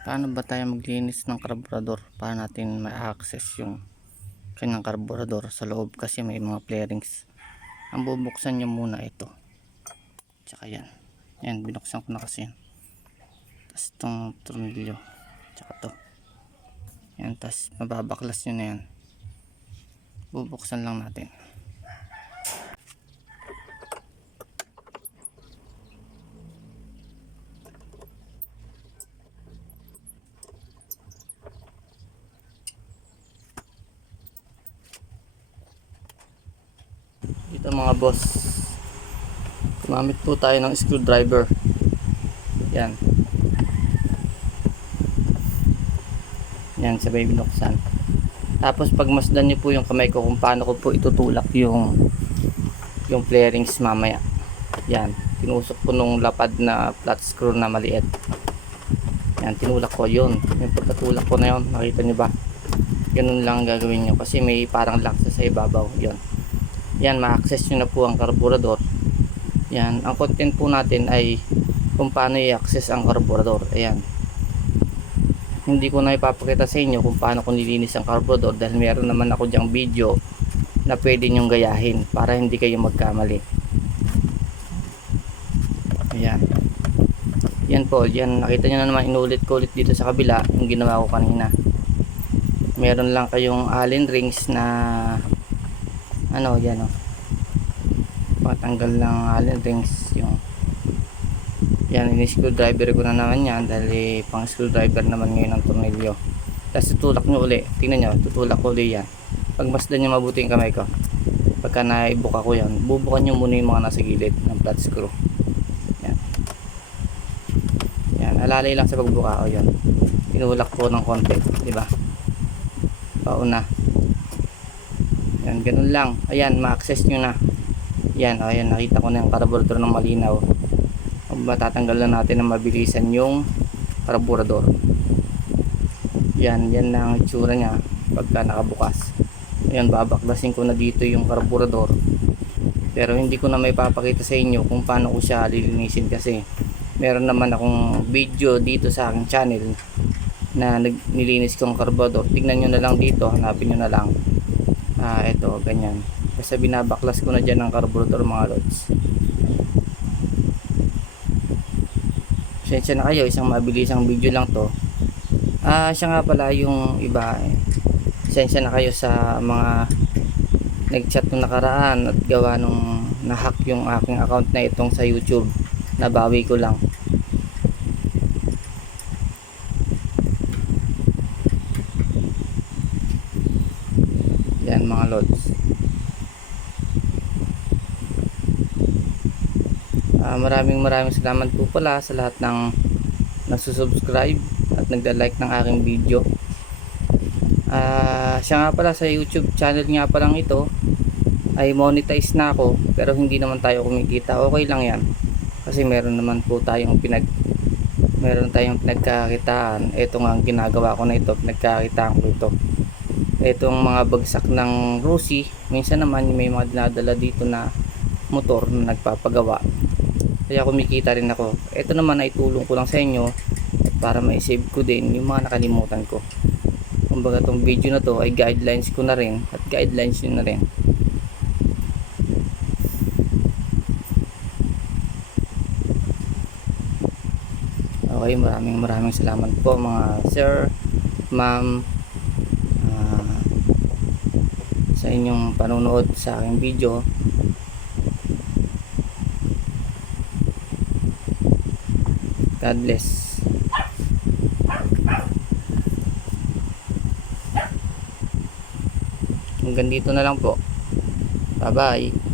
paano ba tayo maglinis ng karburador? Para natin ma-access yung kanyang karburador sa loob kasi may mga flarings? Ang bubuksan nyo muna ito. Tsaka yan. Yan binuksan ko na kasi yan. Tapos itong tornilyo. Tsaka to. Yan tapos mababaklas nyo na yan. Bubuksan lang natin Ito mga boss. Gumamit po tayo ng screwdriver. Yan. Yan, sabay binuksan. Tapos pagmasdan nyo po yung kamay ko kung paano ko po itutulak yung yung flarings mamaya. Yan. Tinusok ko nung lapad na flat screw na maliit. Yan, tinulak ko yun. Yung pagkatulak ko na yun, nakita nyo ba? Ganun lang ang gagawin nyo kasi may parang laksa sa ibabaw. Yun. Yan, ma-access nyo na po ang carburetor. Yan, ang content po natin ay kung paano i-access ang carburetor. Ayan. Hindi ko na ipapakita sa inyo kung paano ko nilinis ang carburetor dahil meron naman ako diyang video na pwede nyong gayahin para hindi kayo magkamali. Ayan. Yan po, yan. Nakita nyo na naman inulit ko ulit dito sa kabila yung ginawa ko kanina. Meron lang kayong allen rings na ano yan o patanggal ng allen rings yung yan ini screwdriver ko na naman yan dahil eh, pang screwdriver naman ngayon ang tornilyo. Tapos tutulak nyo uli. Tingnan nyo tutulak uli yan. Pag masdan nyo mabuti yung kamay ko pagka naibuka ko yan bubukan nyo muna yung mga nasa gilid ng flat screw. Yan. Yan alalay lang sa pagbuka o yan tinulak ko ng konti di ba? Pauna yan, ganun lang. Ayan, ma-access nyo na. Yan, ayan, nakita ko na yung carburetor ng malinaw. Matatanggal na natin ng mabilisan yung carburetor. Yan, yan na ang itsura niya pagka nakabukas. Ayan, babaklasin ko na dito yung carburetor. Pero hindi ko na may papakita sa inyo kung paano ko siya lilinisin kasi meron naman akong video dito sa aking channel na nilinis kong carburetor. Tignan nyo na lang dito, hanapin nyo na lang ah ito ganyan. Kasi binabaklas ko na dyan ng carburetor mga lods. Pasensya na kayo isang mabilisang video lang to. Ah siya nga pala yung iba eh. Pasensya na kayo sa mga nag-chat nung nakaraan at gawa nung nahack yung aking account na itong sa YouTube. Nabawi ko lang yan mga lods. Ah, maraming maraming salamat po pala sa lahat ng nagsusubscribe at nagda-like ng aking video. Ah, siya nga pala sa YouTube channel nga pa lang ito ay monetize na ako pero hindi naman tayo kumikita. Okay lang yan. Kasi meron naman po tayong pinag meron tayong pinagkakitaan. Ito nga ang ginagawa ko na ito pinagkakitaan ko ito itong mga bagsak ng Rusi minsan naman may mga dinadala dito na motor na nagpapagawa. Kaya kumikita rin ako. Ito naman ay tulong ko lang sa inyo para ma-save ko din yung mga nakalimutan ko. Kumbaga tong video na to ay guidelines ko na rin at guidelines nyo na rin. Okay maraming maraming salamat po mga sir ma'am ah, sa inyong panonood sa aking video. God bless. Hanggang dito na lang po. Bye bye